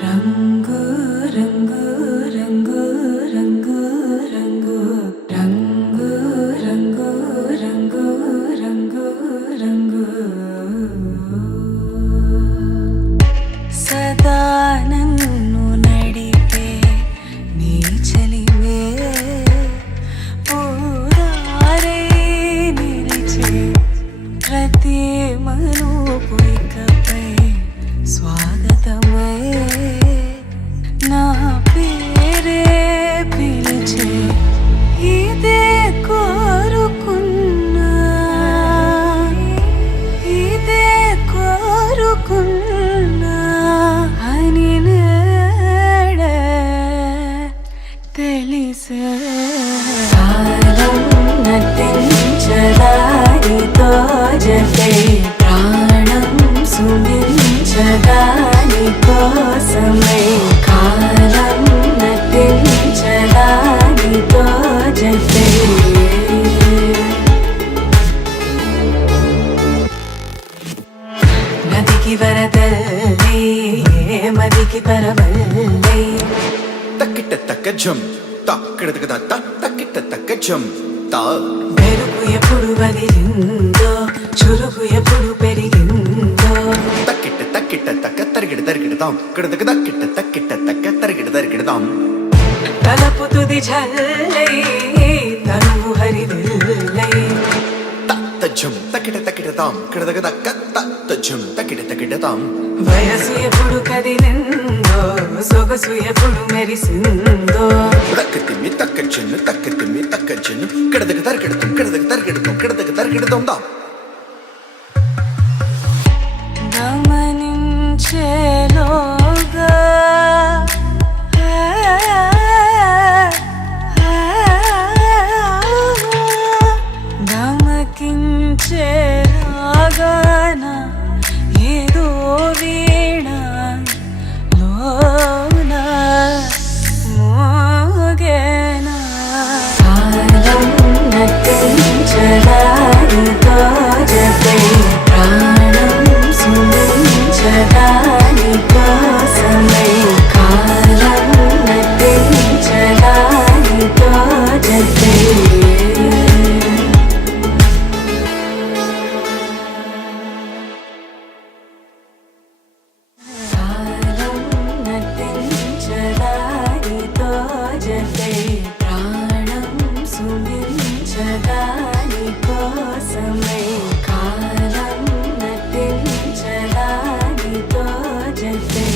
రంగు రంగు రంగు రంగు రంగు రంగు రంగు రంగు రంగు రంగు సదా నన్ను నడిపే నీ చలివే పూరారే నిలిచే ప్రతి మలుపు ఇకపై స్వాగతమై నా పేరే పిలిచే ఇదే కోరుకున్నా ఇదే కోరుకున్నా అని నేడే తెలిసే కాలం నటించదానితో జతే ప్రాణం సుమించదాని కోసమై కాలం నటించదానితో జతే నదికి వరదల్లి మదికి పరవల్లి తక్కిట తక్క జం తక్కిట తక్కిట తక్క జం తా మెరుపు ఎప్పుడు వదిలిందో చురుకు ఎప్పుడు పెరిగిందో తక్కిట తక్కిట తక్క తరిగిడ తరిగిడదాం కిడదక తక్కిట తక్కిట తక్క తరిగిడ తరిగిడదాం తలపు తుది జల్లై తనువు హరివిల్లై తజ్జం తక్కిట తక్కిడదాం కిడదక తక్క తజ్జం తక్కిట తక్కిడదాం వయసు ఎప్పుడు కదిలిందో సొగసు ఎప్పుడు మెరిసిందో తక్కతిమ్మి తక్కజ్జను కిడదక తరిగిడతాం కిడదక తరిగిడదాం దా గమనించేలోగా గమకించేలాగాన ఏదో వీణ లోన మోగేనా కాలం నటించదానితో జతే ప్రాణం సుమించదాని కోసమై కాలం నటించదానితో జతే కాలం నటించదానితో జతే ప్రాణం సుమించదాని కోసమై కాలం నటించదానితో జతే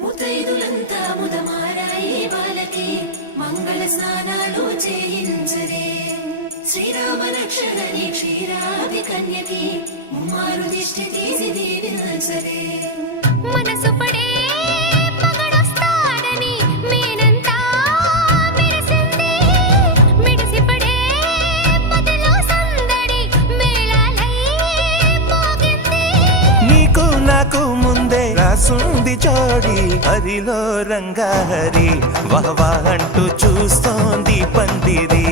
ముతైదులంతా ముదమారాయి బాలకి మంగళ స్నానాలు చేయించరే శ్రీరామ రక్షణని క్షీరాది కన్యకి ముమ్మారు దిష్టి తీసి దీవించరే మనసు పడే మగడొస్తాడని మేనంతా మెరిసింది మిడిసి పడే పదిలో సందడి మేళాలై మోగింది నీకు నాకు ముందే రాసుంది జోడి హరిలో రంగాహరి వహవా అంటూ చూస్తోంది పందిరి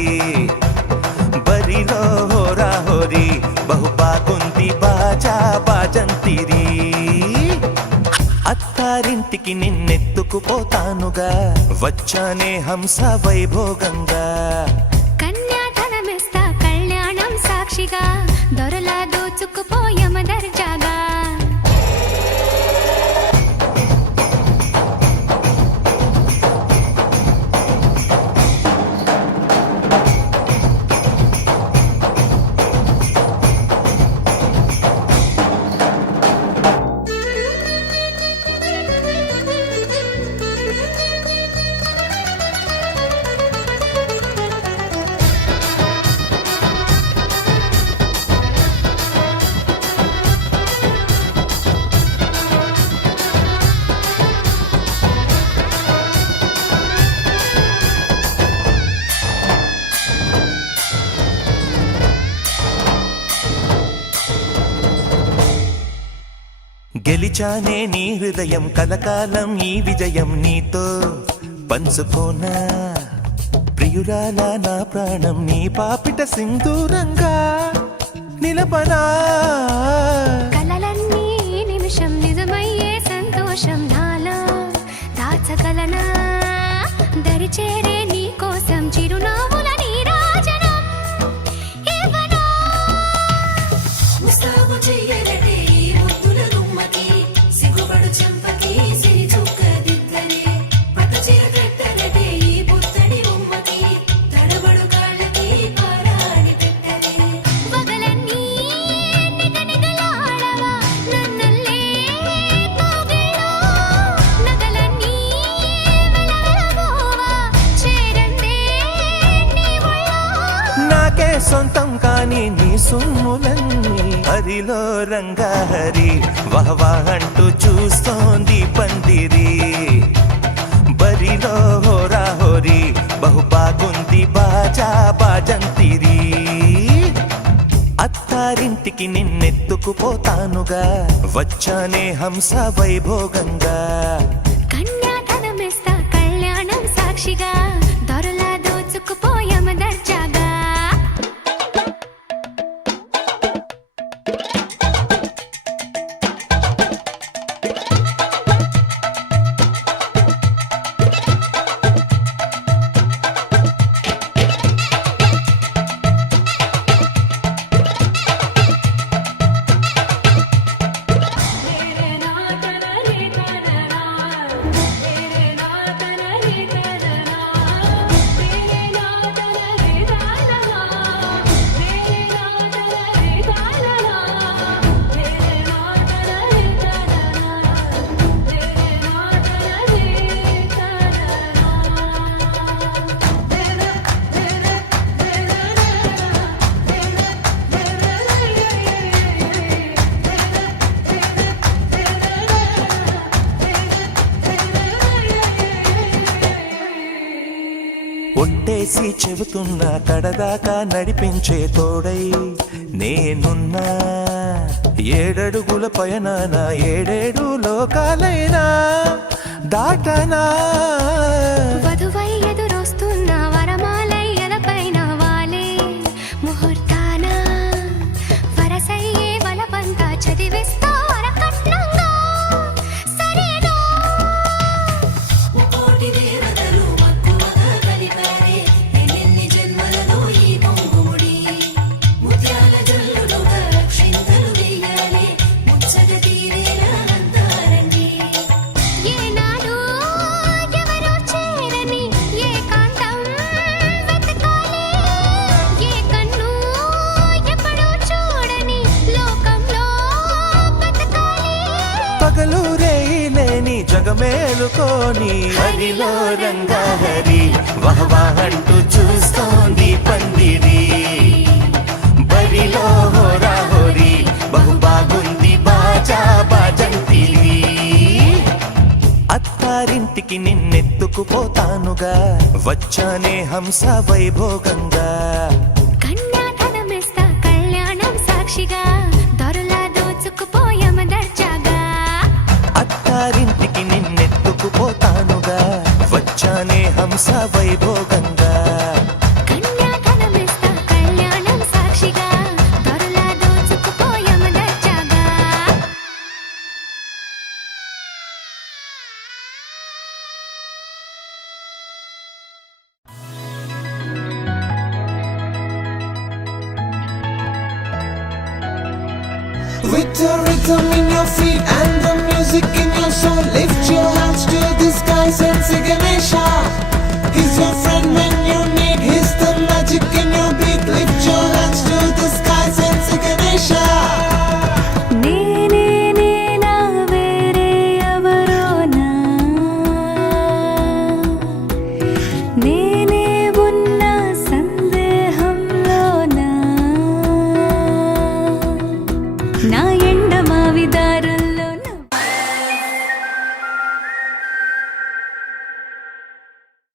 బరిలో హోరా హోరి బహు బాగుంది బాజా బాజంతిరి అత్తారింటికి నిన్నెత్తుకుపోతానుగా వచ్చానే హంస వైభోగంగా కన్యాధనమిస్తా కళ్యాణం సాక్షిగా దొరలా దోచుకుపోయమ దర్జాగా గెలిచానే నీ హృదయం కలకాలం ఈ విజయం నీతో పంచుకోనా ప్రియురాల నా ప్రాణం నీ పాపిట సింధూరంగా నిలపనా కలలన్నీ నిమిషం నిజమయ్యే సంతోషం నాలో దాచగలనా దరిచేరే నీ కోసం చిరునవ్వుల నీరాజనం ఇవ్వనా ముస్తాబు చెయ్యలటే ఈ ముద్దుల గుమ్మకి సిగ్గుపడు చెంపకి సిరి చుక్క దిద్దలే పట్టు చీర కట్టలటే ఈ పుత్తడి బొమ్మకి తడబడు కాళ్ళకి పారాని పెట్టలే పగలన్నీ నిగనిగలాడవా నన్నల్లే కోగిలో నగలన్నీ వెలవెలబోవా చేరందే నీ ఒళ్ళో నాకే సొంతం కాని నీ సొమ్ములన్నీ హరిలో రంగాహరి వహవా అంటూ చూస్తోంది పందిరి బరిలో హోరా హోరి బహు బాగుంది బాజా బాజంతిరి అత్తారింటికి నిన్నెత్తుకుపోతానుగా వచ్చానే హంస వైభోగంగా కన్యాధనమిస్తా కళ్యాణం సాక్షిగా దొరలా దోచుకుపోయామ దర్జాగా ఒట్టేసి చెబుతున్నా కడదాకా నడిపించే తోడై నేనున్నా ఏడడుగుల పయనాన ఏడేడు లోకాలైనా దాటనా వధువై ఎదురొస్తున్న వరమాలై ఎలపైన వాలే ముహూర్తాన వరసయ్యే వలపంతా చదివిస్తా వరకట్నంగా సరేనా కోటి దేవతలు మక్కువగా కలిపారే ఎన్నెన్ని జన్మలలో ఈ పొంగుముడి ముత్యాల జల్లులుగా క్షింతలు వేయాలి ముచ్చట తీరేలా అంతారండి ఏనాడు ఎవరో చేరని ఏకాంతం వెతకాలి ఏ కన్ను ఎప్పుడూ చూడని లోకంలో బతకాలి పగలు రేయిలేని జగమేలుకోని హరిలో రంగాహరి వహవా అంటూ చూస్తోంది పందిరి బరిలో హోరా హోరి బహు బాగుంది బాజా బాజంతిరి అత్తారింటికి నిన్నెత్తుకుపోతానుగా వచ్చానే హంస వైభోగంగా కన్యాధనమిస్తా కళ్యాణం సాక్షిగా దొరలా దోచుకుపోయామ దర్జాగా అత్తారింటికి నిన్నెత్తుకుపోతానుగా వచ్చానే హంస వైభోగంగా కన్యాధనమిస్తా కళ్యాణం సాక్షిగా దొరలా దోచుకుపోయామ దర్జాగా With the rhythm in your feet and the music in your soul, lift your hands to the skies and say Ganesha. He's your friend when you